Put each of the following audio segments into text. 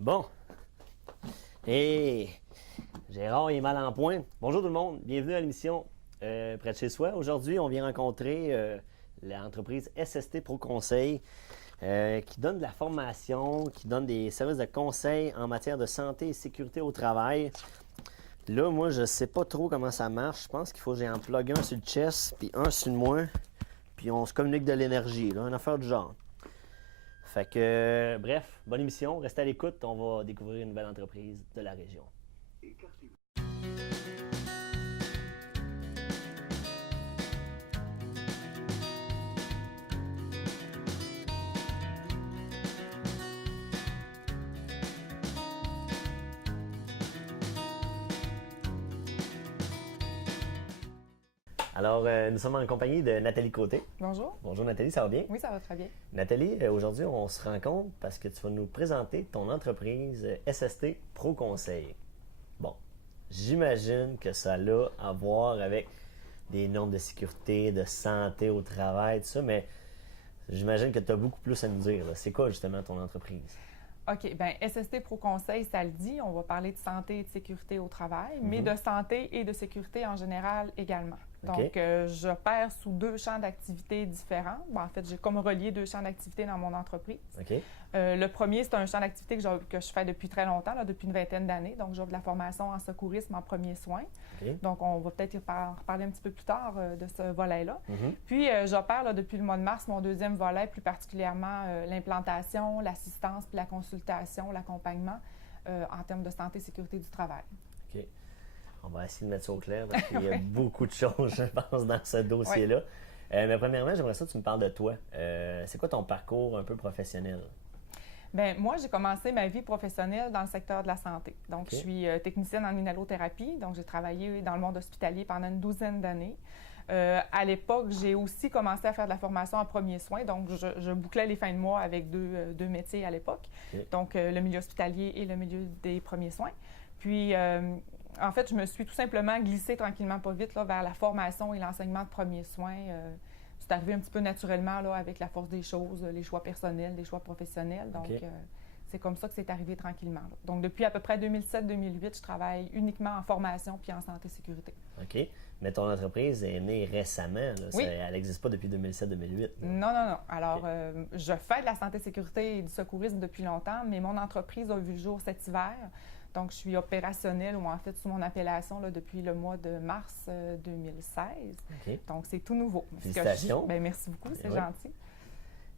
Bon. Et Gérard il est mal en point. Bonjour tout le monde, bienvenue à l'émission Près de chez soi. Aujourd'hui, on vient rencontrer l'entreprise SST Pro Conseil qui donne de la formation, qui donne des services de conseil en matière de santé et sécurité au travail. Là, moi, je sais pas trop comment ça marche. Je pense qu'il faut que j'ai un plug un sur le chest, puis un sur le moi, puis on se communique de l'énergie, là, une affaire du genre. Fait que, bref, bonne émission, restez à l'écoute, on va découvrir une nouvelle entreprise de la région. Alors, nous sommes en compagnie de Nathalie Côté. Bonjour. Bonjour Nathalie, ça va bien? Oui, ça va très bien. Nathalie, aujourd'hui, on se rencontre parce que tu vas nous présenter ton entreprise SST Pro Conseil. Bon, j'imagine que ça a à voir avec des normes de sécurité, de santé au travail, tout ça, mais j'imagine que tu as beaucoup plus à nous dire. C'est quoi justement ton entreprise? OK, bien, SST Pro Conseil, ça le dit, on va parler de santé et de sécurité au travail, mais de santé et de sécurité en général également. Donc, j'opère sous deux champs d'activité différents. Bon, en fait, j'ai comme relié deux champs d'activité dans mon entreprise. OK. Le premier, c'est un champ d'activité que je fais depuis très longtemps, là, depuis une vingtaine d'années. Donc, j'offre de la formation en secourisme en premiers soins. OK. Donc, on va peut-être en reparler un petit peu plus tard de ce volet-là. Mhm. Puis, j'opère là, depuis le mois de mars mon deuxième volet, plus particulièrement l'implantation, l'assistance, puis la consultation, l'accompagnement en termes de santé et sécurité du travail. OK. On va essayer de mettre ça au clair parce qu'il y a beaucoup de choses, je pense, dans ce dossier-là. Oui. Mais premièrement, j'aimerais ça que tu me parles de toi. C'est quoi ton parcours un peu professionnel? Bien, moi, j'ai commencé ma vie professionnelle dans le secteur de la santé. Donc, OK. je suis technicienne en inhalothérapie. Donc, j'ai travaillé dans le monde hospitalier pendant une douzaine d'années. À l'époque, j'ai aussi commencé à faire de la formation en premiers soins. Donc, je bouclais les fins de mois avec deux métiers à l'époque. OK. Donc, le milieu hospitalier et le milieu des premiers soins. Puis, en fait, je me suis tout simplement glissée tranquillement, pas vite, là, vers la formation et l'enseignement de premiers soins. C'est arrivé un petit peu naturellement là, avec la force des choses, les choix personnels, les choix professionnels. Donc, OK. c'est comme ça que c'est arrivé tranquillement, là. Donc, depuis à peu près 2007-2008, je travaille uniquement en formation puis en santé-sécurité. OK. Mais ton entreprise est née récemment. Là. Oui. Elle n'existe pas depuis 2007-2008. Non, non, non. Alors, OK. je fais de la santé-sécurité et du secourisme depuis longtemps, mais mon entreprise a vu le jour cet hiver. Donc, je suis opérationnelle, ou en fait, sous mon appellation, là, depuis le mois de mars 2016. OK. Donc, c'est tout nouveau. Félicitations. Bien, merci beaucoup, c'est Oui. gentil.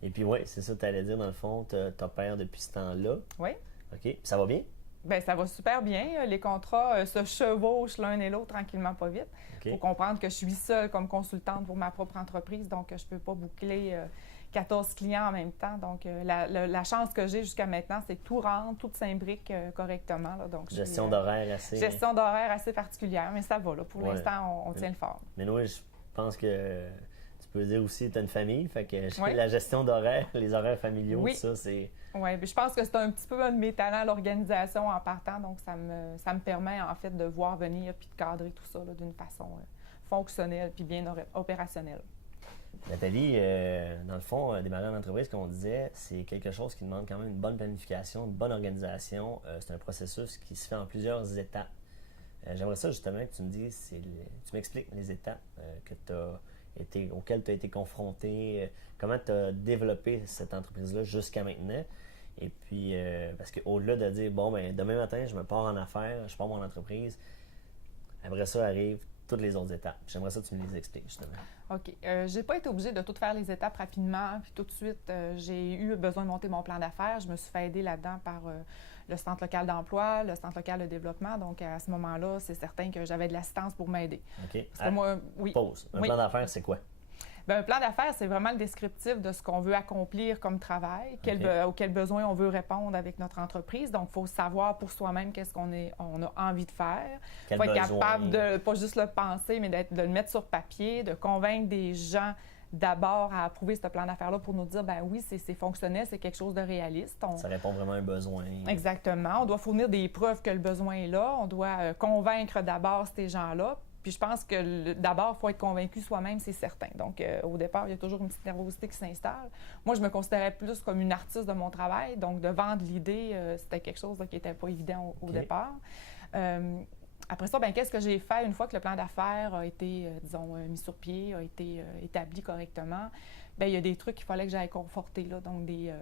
Et puis, oui, c'est ça que tu allais dire, dans le fond, tu opères depuis ce temps-là. Oui. OK. Puis ça va bien? Bien, ça va super bien. Les contrats se chevauchent l'un et l'autre tranquillement, pas vite. OK. Il faut comprendre que je suis seule comme consultante pour ma propre entreprise, donc je ne peux pas boucler 14 clients en même temps. Donc, la chance que j'ai jusqu'à maintenant, c'est que tout rentre, tout s'imbrique correctement, là. Donc, Gestion d'horaire assez... gestion d'horaire assez particulière, mais ça va, là. Pour Ouais. l'instant, on tient le fort. Mais oui, je pense que tu peux dire aussi que tu as une famille. Fait que Oui. la gestion d'horaire, les horaires familiaux, Oui. tout ça, c'est... Oui, je pense que c'est un petit peu un de mes talents, l'organisation en partant. Donc, ça me permet, en fait, de voir venir puis de cadrer tout ça là, d'une façon fonctionnelle puis bien opérationnelle. Nathalie, dans le fond, démarrer une entreprise, comme on disait, c'est quelque chose qui demande quand même une bonne planification, une bonne organisation. C'est un processus qui se fait en plusieurs étapes. J'aimerais ça justement que tu me dises, tu m'expliques les étapes auxquelles tu as été confronté, comment tu as développé cette entreprise-là jusqu'à maintenant. Et puis, parce qu'au-delà de dire, bon, ben demain matin, je me pars en affaires, je pars mon entreprise, après ça arrivent toutes les autres étapes. J'aimerais ça que tu me les expliques, justement. OK. Je n'ai pas été obligée de tout faire les étapes rapidement, puis tout de suite, j'ai eu besoin de monter mon plan d'affaires. Je me suis fait aider là-dedans par le Centre local d'emploi, le Centre local de développement. Donc, à ce moment-là, c'est certain que j'avais de l'assistance pour m'aider. OK. Parce que moi, oui. Pause. Un Oui. plan d'affaires, c'est quoi? Bien, un plan d'affaires, c'est vraiment le descriptif de ce qu'on veut accomplir comme travail, auquel besoin on veut répondre avec notre entreprise. Donc, il faut savoir pour soi-même qu'est-ce qu'on a envie de faire. Il faut être capable de pas juste le penser, mais de le mettre sur papier, de convaincre des gens d'abord à approuver ce plan d'affaires-là pour nous dire, ben oui, c'est fonctionnel, c'est quelque chose de réaliste. Ça répond vraiment à un besoin. Exactement. On doit fournir des preuves que le besoin est là. On doit convaincre d'abord ces gens-là. Puis je pense que d'abord, il faut être convaincu soi-même, c'est certain. Donc, au départ, il y a toujours une petite nervosité qui s'installe. Moi, je me considérais plus comme une artiste de mon travail. Donc, de vendre l'idée, c'était quelque chose là, qui n'était pas évident au départ. Après ça, bien, qu'est-ce que j'ai fait une fois que le plan d'affaires a été, disons, mis sur pied, a été établi correctement? Bien, il y a des trucs qu'il fallait que j'aille conforter, là, donc des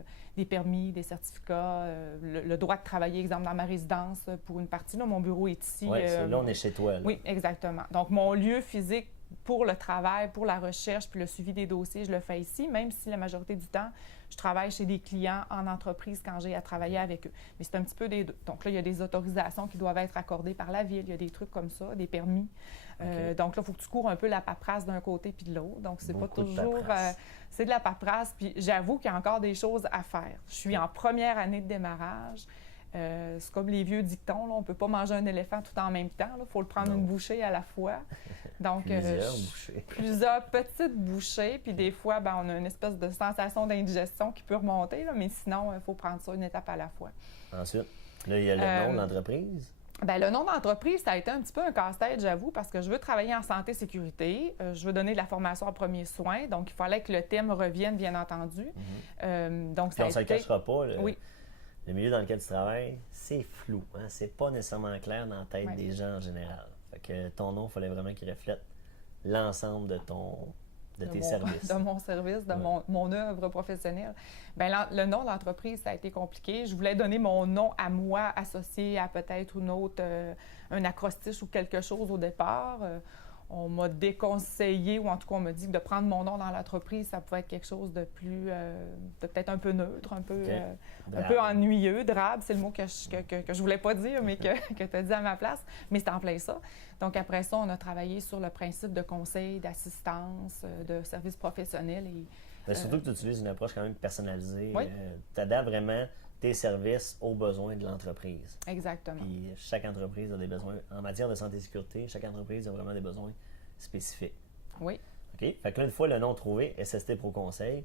permis, des certificats, le droit de travailler, exemple, dans ma résidence pour une partie. Là, mon bureau est ici. Oui, là, on est chez toi. Là. Oui, exactement. Donc, mon lieu physique pour le travail, pour la recherche puis le suivi des dossiers, je le fais ici, même si la majorité du temps, je travaille chez des clients en entreprise quand j'ai à travailler avec eux. Mais c'est un petit peu des deux. Donc là, il y a des autorisations qui doivent être accordées par la ville, il y a des trucs comme ça, des permis. Donc là, il faut que tu cours un peu la paperasse d'un côté puis de l'autre. Donc, c'est pas toujours... c'est de la paperasse. Puis j'avoue qu'il y a encore des choses à faire. Je suis en première année de démarrage. C'est comme les vieux dictons, là, on ne peut pas manger un éléphant tout en même temps. Il faut le prendre une bouchée à la fois. Donc, plusieurs petites bouchées. Puis des fois, ben, on a une espèce de sensation d'indigestion qui peut remonter. Là, mais sinon, il faut prendre ça une étape à la fois. Ensuite, là, il y a le nom de l'entreprise. Bien, le nom d'entreprise, ça a été un petit peu un casse-tête, j'avoue, parce que je veux travailler en santé-sécurité. Je veux donner de la formation en premiers soins. Donc, il fallait que le thème revienne, bien entendu. Donc, ça on ne se le cachera pas. Oui. Le milieu dans lequel tu travailles, c'est flou. Hein? C'est pas nécessairement clair dans la tête des gens en général. Fait que ton nom, il fallait vraiment qu'il reflète l'ensemble de tes services. De mon service, de mon œuvre professionnelle. Bien, le nom de l'entreprise, ça a été compliqué. Je voulais donner mon nom à moi, associé à peut-être une autre, un acrostiche ou quelque chose au départ. On m'a déconseillé, ou en tout cas, on m'a dit que de prendre mon nom dans l'entreprise, ça pouvait être quelque chose de plus, de peut-être un peu neutre, un peu ennuyeux, drabe, c'est le mot que je voulais pas dire, mais que tu as dit à ma place. Mais c'est en plein ça. Donc, après ça, on a travaillé sur le principe de conseil, d'assistance, de services professionnels. Mais surtout que tu utilises une approche quand même personnalisée. Oui. Tu adaptes vraiment tes services aux besoins de l'entreprise. Exactement. Puis chaque entreprise a des besoins. En matière de santé et sécurité, chaque entreprise a vraiment des besoins spécifiques. Oui. OK? Fait que là, une fois le nom trouvé, SST Pro Conseil,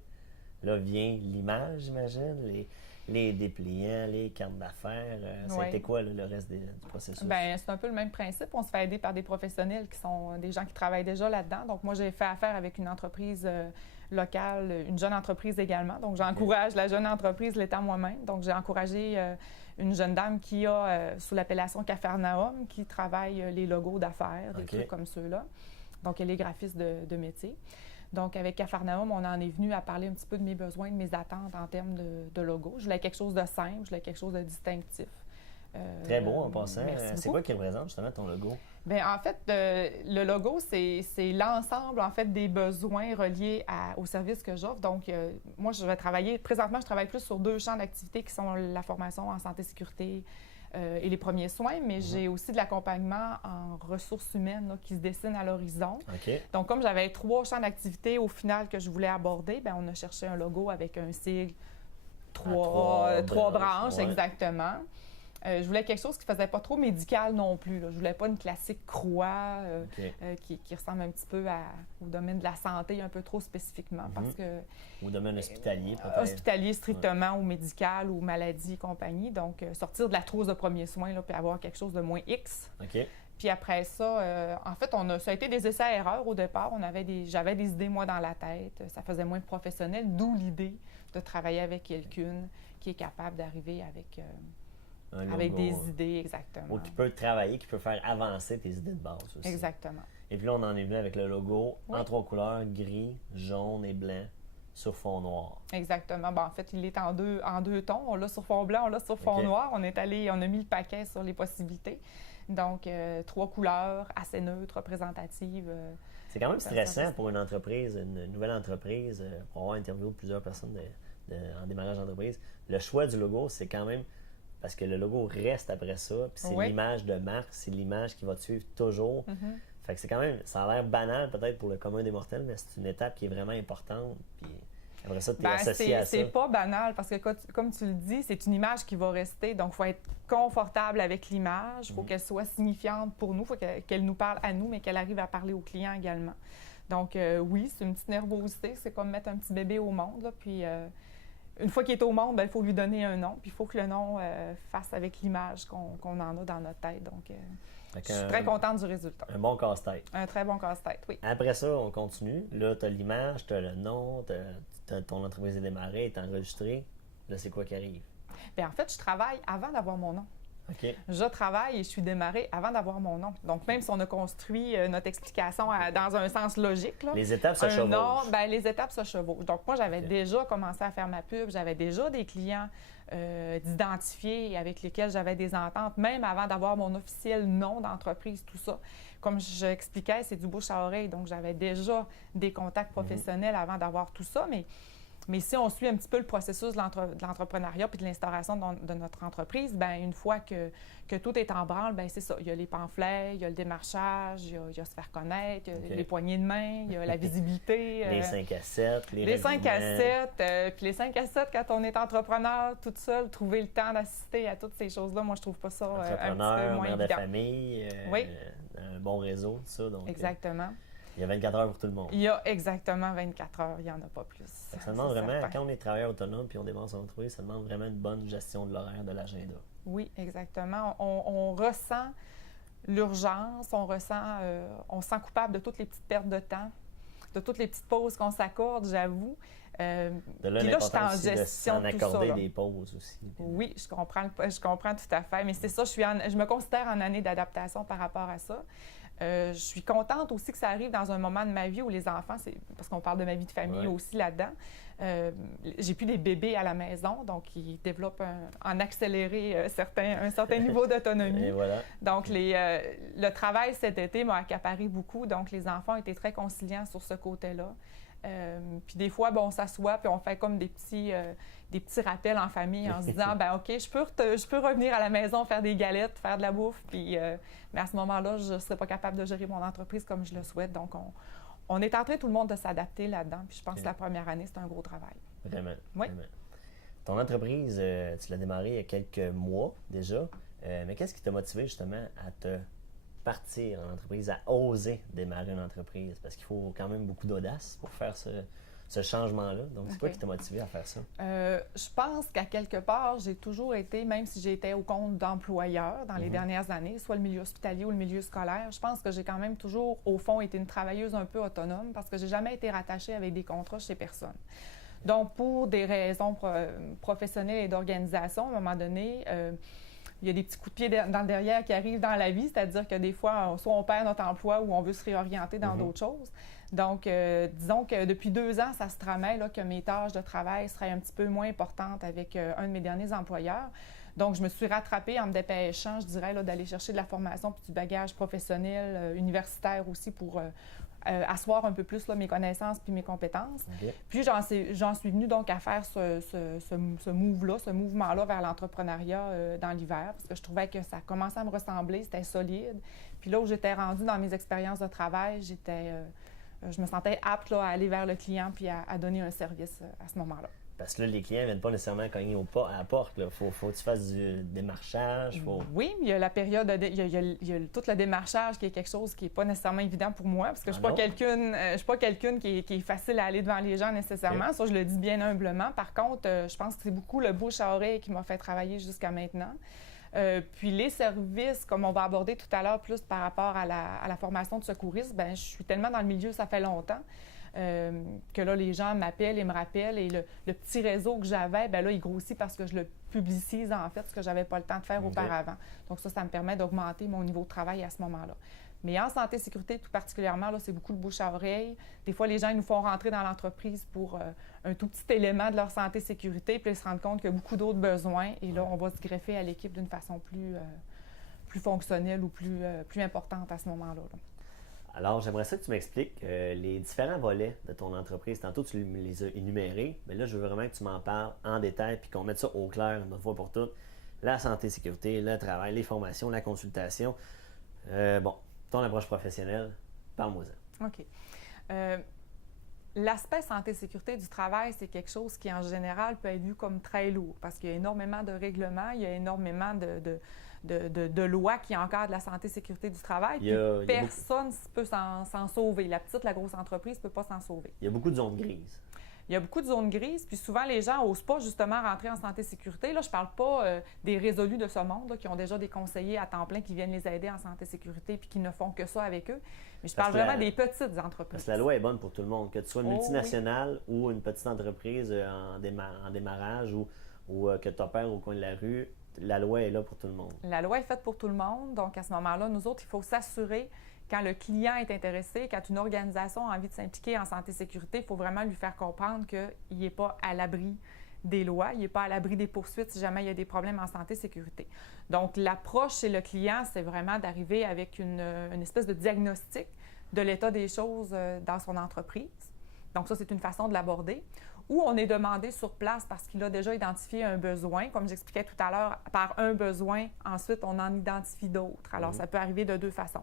là vient l'image, j'imagine, les dépliants, les cartes d'affaires. Ça a été quoi le reste du processus? Bien, c'est un peu le même principe. On se fait aider par des professionnels qui sont des gens qui travaillent déjà là-dedans. Donc, moi, j'ai fait affaire avec une entreprise locale, une jeune entreprise également. Donc, j'encourage la jeune entreprise l'étant moi-même. Donc, j'ai encouragé une jeune dame qui a, sous l'appellation Capharnaüm, qui travaille les logos d'affaires, des trucs comme ceux-là. Donc, elle est graphiste de métier. Donc, avec Capharnaüm, on en est venu à parler un petit peu de mes besoins, de mes attentes en termes de logo. Je voulais quelque chose de simple, je voulais quelque chose de distinctif. Très beau en passant. C'est quoi beaucoup. qui représente justement ton logo? Bien, en fait, le logo, c'est l'ensemble en fait des besoins reliés au service que j'offre. Donc, moi, je vais travailler, présentement, je travaille plus sur 2 champs d'activité qui sont la formation en santé-sécurité et les premiers soins, mais j'ai aussi de l'accompagnement en ressources humaines là, qui se dessine à l'horizon. Okay. Donc, comme j'avais 3 champs d'activité au final que je voulais aborder, bien, on a cherché un logo avec un sigle, 3 branches, exactement. Je voulais quelque chose qui ne faisait pas trop médical non plus. Là. Je voulais pas une classique croix qui ressemble un petit peu au domaine de la santé, un peu trop spécifiquement. Parce que, au domaine hospitalier, peut-être. Hospitalier strictement, ou médical, ou maladie et compagnie. Donc, sortir de la trousse de premiers soins, là, puis avoir quelque chose de moins X. OK. Puis après ça, en fait, ça a été des essais-erreurs au départ. J'avais des idées, moi, dans la tête. Ça faisait moins professionnel, d'où l'idée de travailler avec quelqu'un qui est capable d'arriver avec des idées, exactement. Ou qui peut travailler, qui peut faire avancer tes idées de base aussi. Exactement. Et puis là, on en est venu avec le logo en 3 couleurs, gris, jaune et blanc, sur fond noir. Exactement. En fait, il est en deux tons. On l'a sur fond blanc, on l'a sur fond noir. On a mis le paquet sur les possibilités. Donc, 3 couleurs assez neutres, représentatives. C'est quand même stressant pour une entreprise, une nouvelle entreprise, pour avoir interviewé plusieurs personnes en démarrage d'entreprise. Le choix du logo, c'est quand même... Parce que le logo reste après ça, puis c'est l'image de marque, c'est l'image qui va te suivre toujours. Fait que c'est quand même, ça a l'air banal peut-être pour le commun des mortels, mais c'est une étape qui est vraiment importante. Puis après ça, tu es associé à ça. C'est pas banal parce que comme tu le dis, c'est une image qui va rester. Donc, il faut être confortable avec l'image. Il faut qu'elle soit signifiante pour nous. Il faut qu'elle nous parle à nous, mais qu'elle arrive à parler aux clients également. Donc, oui, c'est une petite nervosité. C'est comme mettre un petit bébé au monde. Là, puis, une fois qu'il est au monde, il faut lui donner un nom. Puis il faut que le nom fasse avec l'image qu'on en a dans notre tête. Donc, Je suis très contente du résultat. Un bon casse-tête. Un très bon casse-tête, oui. Après ça, on continue. Là, tu as l'image, tu as le nom, ton entreprise est démarrée, est enregistrée. Là, c'est quoi qui arrive? Bien, en fait, je travaille avant d'avoir mon nom. OK. Je travaille et je suis démarrée avant d'avoir mon nom. Donc, même si on a construit notre explication dans un sens logique, là, les étapes se chevauchent. Bien, les étapes se chevauchent. Donc, moi, j'avais déjà commencé à faire ma pub. J'avais déjà des clients d'identifier avec lesquels j'avais des ententes, même avant d'avoir mon officiel nom d'entreprise, tout ça. Comme j'expliquais, c'est du bouche à oreille. Donc, j'avais déjà des contacts professionnels avant d'avoir tout ça. Mais si on suit un petit peu le processus de l'entrepreneuriat puis de l'instauration de notre entreprise, bien, une fois que tout est en branle, bien, c'est ça. Il y a les pamphlets, il y a le démarchage, il y a se faire connaître, il y a les poignées de main, il y a la visibilité. Les 5 à 7, les 5 à 7. Puis les 5 à 7, quand on est entrepreneur, toute seule, trouver le temps d'assister à toutes ces choses-là, moi, je trouve pas ça un petit peu moins mère évident. de famille, oui. Un bon réseau, tout ça. Donc, exactement. Il y a 24 heures pour tout le monde. Il y a exactement 24 heures, il n'y en a pas plus. Ça demande vraiment, certain. Quand on est travailleur autonome puis on démarre son entreprise, ça demande vraiment une bonne gestion de l'horaire, de l'agenda. Oui, exactement. On ressent l'urgence, on se sent coupable de toutes les petites pertes de temps, de toutes les petites pauses qu'on s'accorde, j'avoue. De là, l'importance aussi de s'en accorder des pauses aussi. Oui, je comprends tout à fait. Mais c'est ça, je me considère en année d'adaptation par rapport à ça. Je suis contente aussi que ça arrive dans un moment de ma vie où les enfants, parce qu'on parle de ma vie de famille aussi là-dedans, j'ai plus des bébés à la maison, donc ils développent en accéléré un certain niveau d'autonomie. Et voilà. Donc, le travail cet été m'a accaparé beaucoup, donc les enfants étaient très conciliants sur ce côté-là. Puis des fois, on s'assoit puis on fait comme des petits rappels en famille en se disant, ben OK, je peux revenir à la maison faire des galettes, faire de la bouffe, puis mais à ce moment-là, je ne serais pas capable de gérer mon entreprise comme je le souhaite. Donc, on est en train, tout le monde, de s'adapter là-dedans. Puis je pense que la première année, c'est un gros travail. Vraiment. Oui. Vraiment. Ton entreprise, tu l'as démarrée il y a quelques mois déjà. Mais qu'est-ce qui t'a motivé justement à te partir en entreprise, à oser démarrer une entreprise? Parce qu'il faut quand même beaucoup d'audace pour faire ce changement-là. Donc, c'est quoi qui t'a motivé à faire ça? Je pense qu'à quelque part, j'ai toujours été, même si j'étais au compte d'employeur dans les dernières années, soit le milieu hospitalier ou le milieu scolaire, je pense que j'ai quand même toujours, au fond, été une travailleuse un peu autonome parce que j'ai jamais été rattachée avec des contrats chez personne. Donc, pour des raisons professionnelles et d'organisation, à un moment donné, il y a des petits coups de pied dans le derrière qui arrivent dans la vie, c'est-à-dire que des fois, soit on perd notre emploi ou on veut se réorienter dans d'autres choses. Donc, disons que depuis 2 ans, ça se tramait là, que mes tâches de travail seraient un petit peu moins importantes avec un de mes derniers employeurs. Donc, je me suis rattrapée en me dépêchant, je dirais, là, d'aller chercher de la formation puis du bagage professionnel, universitaire aussi pour asseoir un peu plus là, mes connaissances puis mes compétences. Okay. Puis, j'en suis venue donc à faire ce move-là, ce mouvement-là vers l'entrepreneuriat dans l'hiver parce que je trouvais que ça commençait à me ressembler, c'était solide. Puis là où j'étais rendue dans mes expériences de travail, je me sentais apte là, à aller vers le client puis à donner un service à ce moment-là. Parce que là, les clients ne viennent pas nécessairement cogner à la porte. Il faut que tu fasses du démarchage. Oui, il y a la période, il y a tout le démarchage qui est quelque chose qui n'est pas nécessairement évident pour moi parce que je ne suis pas quelqu'un qui est facile à aller devant les gens nécessairement. Okay. Ça, je le dis bien humblement. Par contre, je pense que c'est beaucoup le bouche à oreille qui m'a fait travailler jusqu'à maintenant. Puis les services, comme on va aborder tout à l'heure plus par rapport à la formation de secouriste, bien, je suis tellement dans le milieu, ça fait longtemps. Que là, les gens m'appellent et me rappellent. Et le petit réseau que j'avais, bien là, il grossit parce que je le publicise, en fait, ce que je n'avais pas le temps de faire auparavant. Donc ça me permet d'augmenter mon niveau de travail à ce moment-là. Mais en santé et sécurité, tout particulièrement, là, c'est beaucoup le bouche à oreille. Des fois, les gens ils nous font rentrer dans l'entreprise pour un tout petit élément de leur santé et sécurité, puis ils se rendent compte qu'il y a beaucoup d'autres besoins. Et là, on va se greffer à l'équipe d'une façon plus fonctionnelle ou plus importante à ce moment-là. Alors, j'aimerais ça que tu m'expliques les différents volets de ton entreprise. Tantôt, tu les as énumérés, mais là, je veux vraiment que tu m'en parles en détail puis qu'on mette ça au clair une fois pour toutes. La santé et sécurité, le travail, les formations, la consultation. Ton approche professionnelle, parle-moi-en. OK. L'aspect santé et sécurité du travail, c'est quelque chose qui, en général, peut être vu comme très lourd parce qu'il y a énormément de règlements, il y a énormément de lois qui encadrent la santé et sécurité du travail. Personne ne peut s'en sauver. La grosse entreprise ne peut pas s'en sauver. Il y a beaucoup de zones grises. Il y a beaucoup de zones grises, puis souvent, les gens n'osent pas justement rentrer en santé-sécurité. Là, je ne parle pas des résolus de ce monde, là, qui ont déjà des conseillers à temps plein qui viennent les aider en santé-sécurité puis qui ne font que ça avec eux. Mais je parle vraiment des petites entreprises. Parce que la loi est bonne pour tout le monde. Que tu sois une multinationale ou une petite entreprise en démarrage ou que tu opères au coin de la rue, la loi est là pour tout le monde. La loi est faite pour tout le monde. Donc, à ce moment-là, nous autres, il faut s'assurer, quand le client est intéressé, quand une organisation a envie de s'impliquer en santé-sécurité, il faut vraiment lui faire comprendre qu'il n'est pas à l'abri des lois, il n'est pas à l'abri des poursuites si jamais il y a des problèmes en santé-sécurité. Donc, l'approche chez le client, c'est vraiment d'arriver avec une espèce de diagnostic de l'état des choses dans son entreprise. Donc, ça, c'est une façon de l'aborder. Ou on est demandé sur place parce qu'il a déjà identifié un besoin. Comme j'expliquais tout à l'heure, par un besoin, ensuite, on en identifie d'autres. Alors, ça peut arriver de deux façons.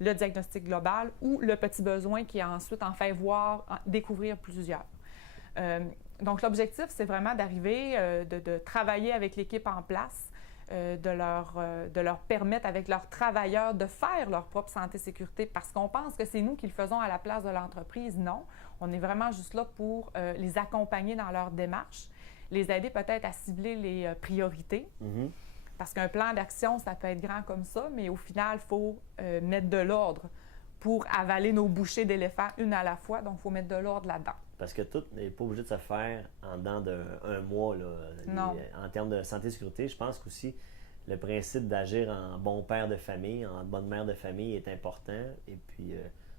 Le diagnostic global ou le petit besoin qui ensuite en fait découvrir plusieurs. Donc, l'objectif, c'est vraiment d'arriver, de travailler avec l'équipe en place, de leur permettre avec leurs travailleurs de faire leur propre santé-sécurité parce qu'on pense que c'est nous qui le faisons à la place de l'entreprise. Non, on est vraiment juste là pour les accompagner dans leur démarche, les aider peut-être à cibler les priorités. Parce qu'un plan d'action, ça peut être grand comme ça, mais au final, il faut mettre de l'ordre pour avaler nos bouchées d'éléphants une à la fois. Donc, il faut mettre de l'ordre là-dedans. Parce que tout n'est pas obligé de se faire en dedans d'un mois. Là. Non. En termes de santé et sécurité, je pense qu'aussi le principe d'agir en bon père de famille, en bonne mère de famille est important. Et puis,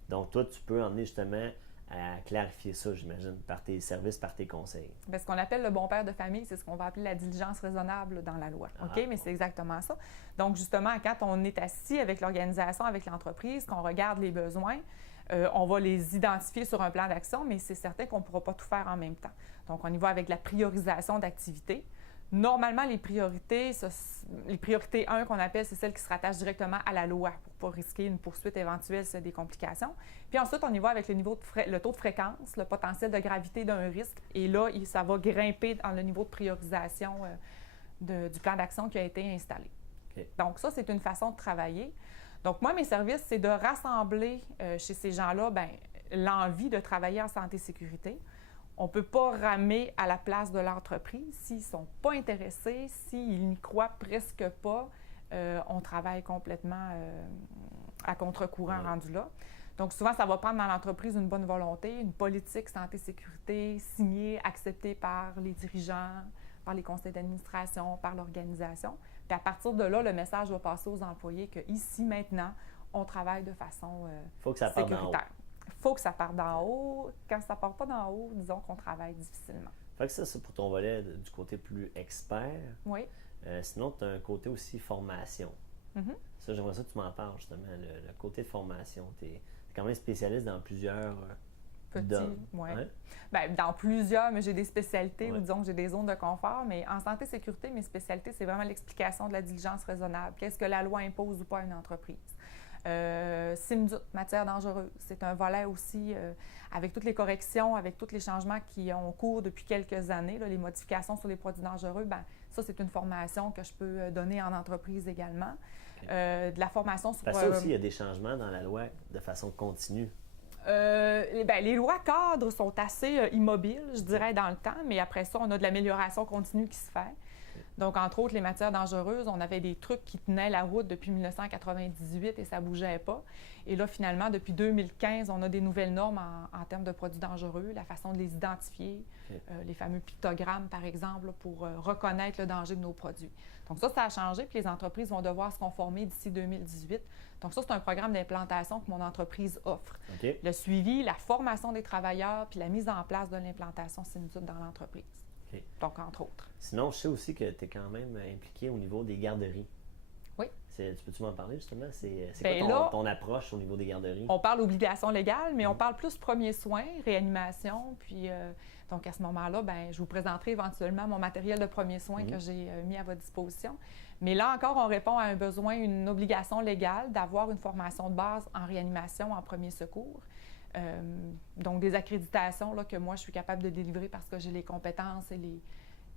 donc, toi, tu peux emmener justement à clarifier ça, j'imagine, par tes services, par tes conseils. Bien, ce qu'on appelle le bon père de famille, c'est ce qu'on va appeler la diligence raisonnable dans la loi. OK? Mais c'est exactement ça. Donc, justement, quand on est assis avec l'organisation, avec l'entreprise, qu'on regarde les besoins, on va les identifier sur un plan d'action, mais c'est certain qu'on ne pourra pas tout faire en même temps. Donc, on y va avec la priorisation d'activités. Normalement, les priorités 1 qu'on appelle, c'est celles qui se rattachent directement à la loi pour ne pas risquer une poursuite éventuelle s'il y a des complications. Puis ensuite, on y va avec le taux de fréquence, le potentiel de gravité d'un risque. Et là, ça va grimper dans le niveau de priorisation du plan d'action qui a été installé. Okay. Donc ça, c'est une façon de travailler. Donc moi, mes services, c'est de rassembler chez ces gens-là l'envie de travailler en santé-sécurité. On ne peut pas ramer à la place de l'entreprise. S'ils ne sont pas intéressés, s'ils n'y croient presque pas, on travaille complètement à contre-courant rendu là. Donc, souvent, ça va prendre dans l'entreprise une bonne volonté, une politique santé-sécurité signée, acceptée par les dirigeants, par les conseils d'administration, par l'organisation. Puis à partir de là, le message va passer aux employés qu'ici, maintenant, on travaille de façon faut que ça parte sécuritaire. Il faut que ça parte d'en haut. Quand ça ne part pas d'en haut, disons qu'on travaille difficilement. Fait que ça, c'est pour ton volet du côté plus expert. Oui. Sinon, tu as un côté aussi formation. Ça, j'aimerais ça que tu m'en parles, justement. Le côté de formation. Tu es quand même spécialiste dans plusieurs domaines. Oui. Hein? Bien, dans plusieurs, mais j'ai des spécialités, ou disons que j'ai des zones de confort. Mais en santé-sécurité, mes spécialités, c'est vraiment l'explication de la diligence raisonnable. Qu'est-ce que la loi impose ou pas à une entreprise? SIMDUT, matière dangereuse. C'est un volet aussi avec toutes les corrections, avec tous les changements qui ont cours depuis quelques années, là, les modifications sur les produits dangereux, bien, ça, c'est une formation que je peux donner en entreprise également. De la formation sur... Parce que ça aussi, il y a des changements dans la loi de façon continue. Les lois cadres sont assez immobiles, je dirais, dans le temps, mais après ça, on a de l'amélioration continue qui se fait. Donc, entre autres, les matières dangereuses, on avait des trucs qui tenaient la route depuis 1998 et ça ne bougeait pas. Et là, finalement, depuis 2015, on a des nouvelles normes en termes de produits dangereux, la façon de les identifier, les fameux pictogrammes, par exemple, pour reconnaître le danger de nos produits. Donc ça a changé, puis les entreprises vont devoir se conformer d'ici 2018. Donc ça, c'est un programme d'implantation que mon entreprise offre. Okay. Le suivi, la formation des travailleurs, puis la mise en place de l'implantation SIMDUT dans l'entreprise. Okay. Donc, entre autres. Sinon, je sais aussi que tu es quand même impliqué au niveau des garderies. Oui. Peux-tu m'en parler, justement? C'est quoi ton approche au niveau des garderies? On parle obligation légale, mais on parle plus premiers soins, réanimation. Puis, donc, à ce moment-là, je vous présenterai éventuellement mon matériel de premiers soins que j'ai mis à votre disposition. Mais là encore, on répond à un besoin, une obligation légale d'avoir une formation de base en réanimation, en premiers secours. Donc, des accréditations là, que moi, je suis capable de délivrer parce que j'ai les compétences et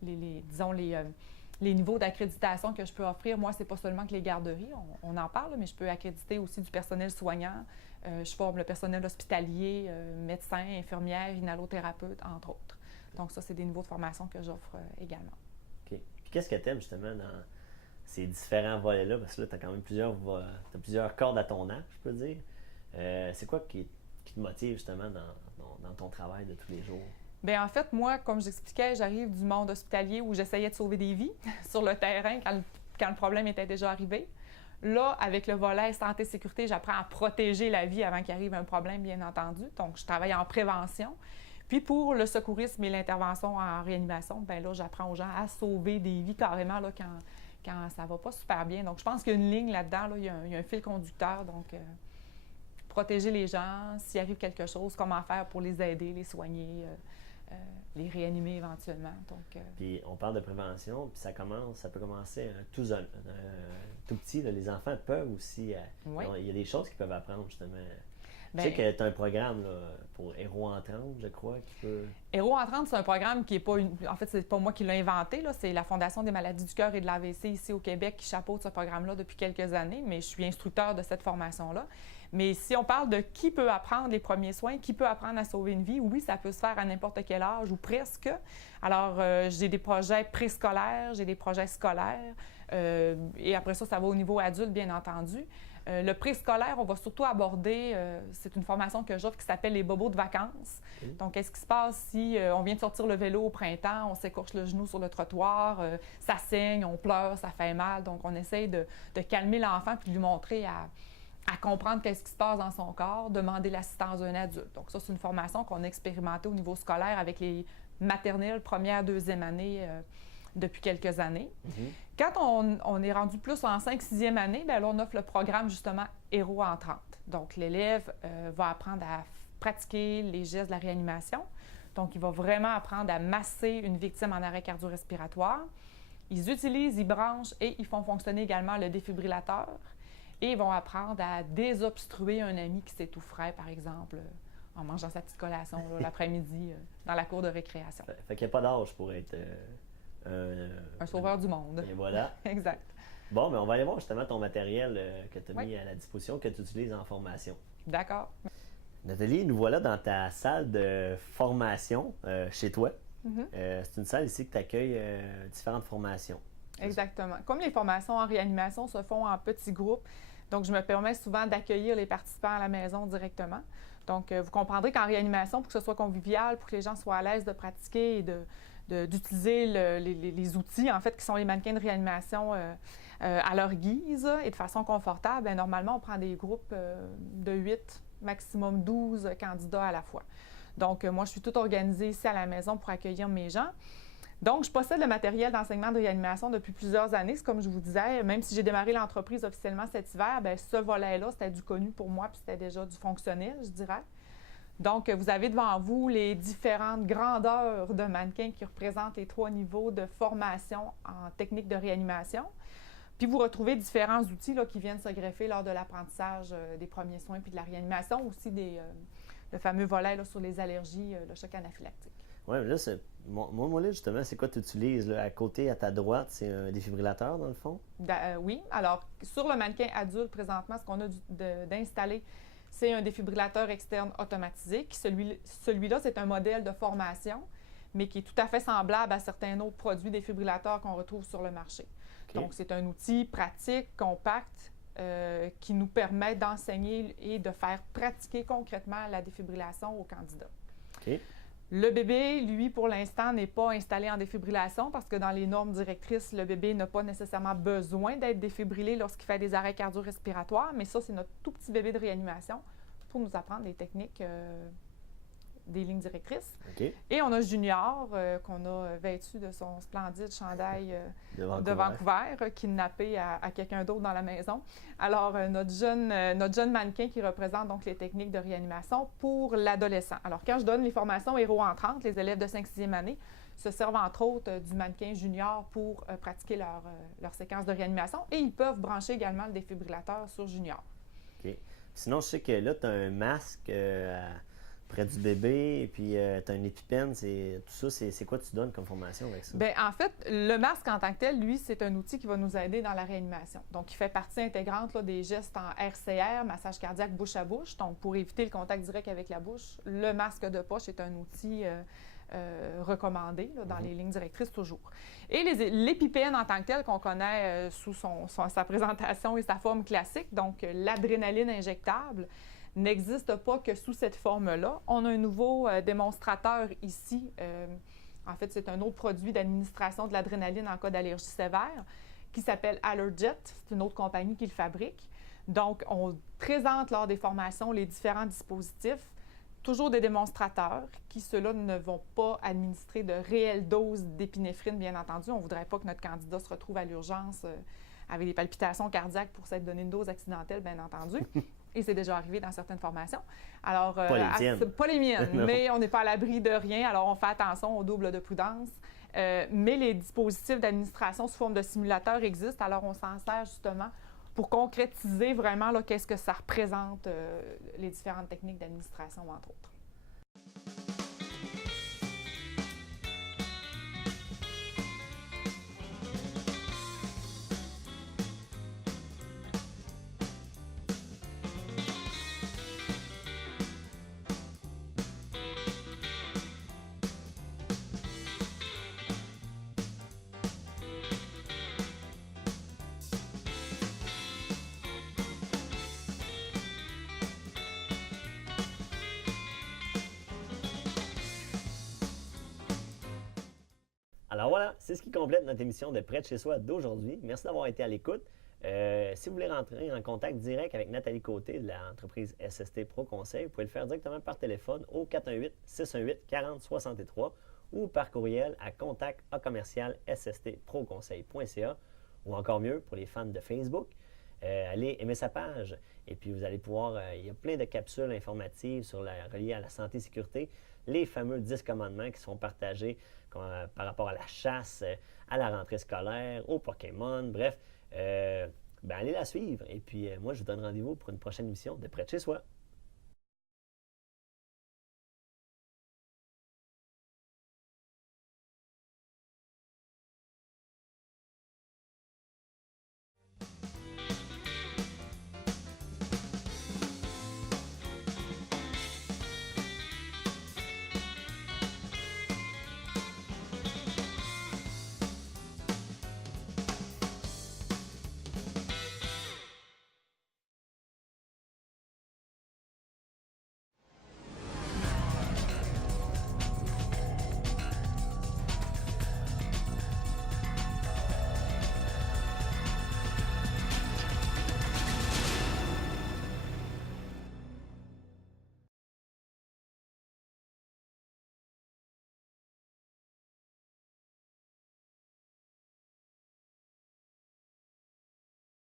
les niveaux d'accréditation que je peux offrir. Moi, c'est pas seulement que les garderies, on en parle, mais je peux accréditer aussi du personnel soignant. Je forme le personnel hospitalier, médecins, infirmières, inhalothérapeutes, entre autres. Donc ça, c'est des niveaux de formation que j'offre également. OK. Puis qu'est-ce que tu aimes justement dans ces différents volets-là? Parce que là, tu as quand même plusieurs cordes à ton arc, je peux dire. C'est quoi qui te motive justement dans ton travail de tous les jours? Bien, en fait, moi, comme j'expliquais, j'arrive du monde hospitalier où j'essayais de sauver des vies sur le terrain quand le problème était déjà arrivé. Là, avec le volet santé-sécurité, j'apprends à protéger la vie avant qu'il arrive un problème, bien entendu. Donc, je travaille en prévention. Puis pour le secourisme et l'intervention en réanimation, bien là, j'apprends aux gens à sauver des vies carrément là, quand ça va pas super bien. Donc, je pense qu'il y a une ligne là-dedans, là, il y a un fil conducteur. Donc, protéger les gens, s'il arrive quelque chose, comment faire pour les aider, les soigner, les réanimer éventuellement. Donc, Puis on parle de prévention, puis ça peut commencer tout petit. Là, les enfants peuvent aussi. Oui. Il y a des choses qu'ils peuvent apprendre justement. Bien, Je sais que tu as un programme là, pour Héros en 30, je crois, qui peut. Héros en 30, c'est un programme qui n'est pas En fait, c'est pas moi qui l'ai inventé, là. C'est la Fondation des maladies du cœur et de l'AVC ici au Québec qui chapeaute ce programme-là depuis quelques années, mais je suis instructeur de cette formation-là. Mais si on parle de qui peut apprendre les premiers soins, qui peut apprendre à sauver une vie, oui, ça peut se faire à n'importe quel âge ou presque. Alors, j'ai des projets préscolaires, j'ai des projets scolaires, et après ça, ça va au niveau adulte, bien entendu. Le préscolaire, on va surtout aborder, c'est une formation que j'offre qui s'appelle les bobos de vacances. Donc, qu'est-ce qui se passe si on vient de sortir le vélo au printemps, on s'écorche le genou sur le trottoir, ça saigne, on pleure, ça fait mal. Donc, on essaye de calmer l'enfant puis de lui montrer à comprendre qu'est-ce qui se passe dans son corps, demander l'assistance d'un adulte. Donc ça, c'est une formation qu'on a expérimentée au niveau scolaire avec les maternelles, première, deuxième année depuis quelques années. Quand on est rendu plus en 5e, 6e année, bien là, on offre le programme justement Héros en 30. Donc l'élève va apprendre à pratiquer les gestes de la réanimation. Donc il va vraiment apprendre à masser une victime en arrêt cardio-respiratoire. Ils utilisent, ils branchent et ils font fonctionner également le défibrillateur. Et ils vont apprendre à désobstruer un ami qui s'étoufferait, par exemple, en mangeant sa petite collation l'après-midi dans la cour de récréation. Fait qu'il n'y a pas d'âge pour être un sauveur du monde. Et voilà. Exact. Bon, mais on va aller voir justement ton matériel que tu as mis à la disposition, que tu utilises en formation. D'accord. Nathalie, nous voilà dans ta salle de formation chez toi. C'est une salle ici que tu accueilles différentes formations. Exactement. Comme les formations en réanimation se font en petits groupes, donc je me permets souvent d'accueillir les participants à la maison directement. Donc, vous comprendrez qu'en réanimation, pour que ce soit convivial, pour que les gens soient à l'aise de pratiquer et d'utiliser les outils, en fait, qui sont les mannequins de réanimation à leur guise et de façon confortable, bien, normalement, on prend des groupes de 8, maximum 12 candidats à la fois. Donc, moi, je suis toute organisée ici à la maison pour accueillir mes gens. Donc, je possède le matériel d'enseignement de réanimation depuis plusieurs années. C'est comme je vous disais, même si j'ai démarré l'entreprise officiellement cet hiver, bien, ce volet-là, c'était du connu pour moi, puis c'était déjà du fonctionnel, je dirais. Donc, vous avez devant vous les différentes grandeurs de mannequins qui représentent les 3 niveaux de formation en technique de réanimation. Puis, vous retrouvez différents outils là, qui viennent se greffer lors de l'apprentissage des premiers soins puis de la réanimation, aussi le fameux volet là, sur les allergies, le choc anaphylactique. Oui, là, moi, là, justement, c'est quoi tu utilises? Là? À côté, à ta droite, c'est un défibrillateur, dans le fond? Oui. Alors, sur le mannequin adulte, présentement, ce qu'on a d'installé, c'est un défibrillateur externe automatisé. Celui-là, c'est un modèle de formation, mais qui est tout à fait semblable à certains autres produits défibrillateurs qu'on retrouve sur le marché. Okay. Donc, c'est un outil pratique, compact, qui nous permet d'enseigner et de faire pratiquer concrètement la défibrillation aux candidats. Okay. Le bébé, lui, pour l'instant, n'est pas installé en défibrillation parce que dans les normes directrices, le bébé n'a pas nécessairement besoin d'être défibrillé lorsqu'il fait des arrêts cardio-respiratoires, mais ça, c'est notre tout petit bébé de réanimation pour nous apprendre les techniques des lignes directrices. Okay. Et on a Junior, qu'on a vêtu de son splendide chandail de Vancouver, kidnappé à quelqu'un d'autre dans la maison. Alors, notre jeune mannequin qui représente donc les techniques de réanimation pour l'adolescent. Alors, quand je donne les formations Héros en 30, les élèves de 5e année se servent entre autres du mannequin Junior pour pratiquer leur séquence de réanimation et ils peuvent brancher également le défibrillateur sur Junior. OK. Sinon, je sais que là, tu as un masque près du bébé, et puis tu as une épipène, tout ça, c'est quoi tu donnes comme formation avec ça? Bien, en fait, le masque en tant que tel, lui, c'est un outil qui va nous aider dans la réanimation. Donc, il fait partie intégrante là, des gestes en RCR, massage cardiaque bouche à bouche. Donc, pour éviter le contact direct avec la bouche, le masque de poche est un outil recommandé là, dans les lignes directrices toujours. Et l'épipène en tant que tel qu'on connaît sous sa présentation et sa forme classique, donc l'adrénaline injectable, n'existe pas que sous cette forme-là. On a un nouveau démonstrateur ici. En fait, c'est un autre produit d'administration de l'adrénaline en cas d'allergie sévère qui s'appelle Allerjet. C'est une autre compagnie qui le fabrique. Donc, on présente lors des formations les différents dispositifs, toujours des démonstrateurs qui, ceux-là, ne vont pas administrer de réelles doses d'épinéphrine, bien entendu. On ne voudrait pas que notre candidat se retrouve à l'urgence avec des palpitations cardiaques pour s'être donné une dose accidentelle, bien entendu. Et c'est déjà arrivé dans certaines formations. Alors, pas les miennes, mais on n'est pas à l'abri de rien. Alors, on fait attention au double de prudence. Mais les dispositifs d'administration sous forme de simulateur existent. Alors, on s'en sert justement pour concrétiser vraiment qu'est-ce que ça représente, les différentes techniques d'administration, entre autres. Alors voilà, c'est ce qui complète notre émission de Près de chez soi d'aujourd'hui. Merci d'avoir été à l'écoute. Si vous voulez rentrer en contact direct avec Nathalie Côté de l'entreprise SST Pro Conseil, vous pouvez le faire directement par téléphone au 418-618-4063 ou par courriel à contact@stproconseil.ca ou encore mieux, pour les fans de Facebook, allez aimer sa page et puis vous allez pouvoir, il y a plein de capsules informatives reliées à la santé et sécurité, les fameux 10 commandements qui sont partagés par rapport à la chasse, à la rentrée scolaire, aux Pokémon, bref, allez la suivre. Et puis moi, je vous donne rendez-vous pour une prochaine émission de Près de chez soi.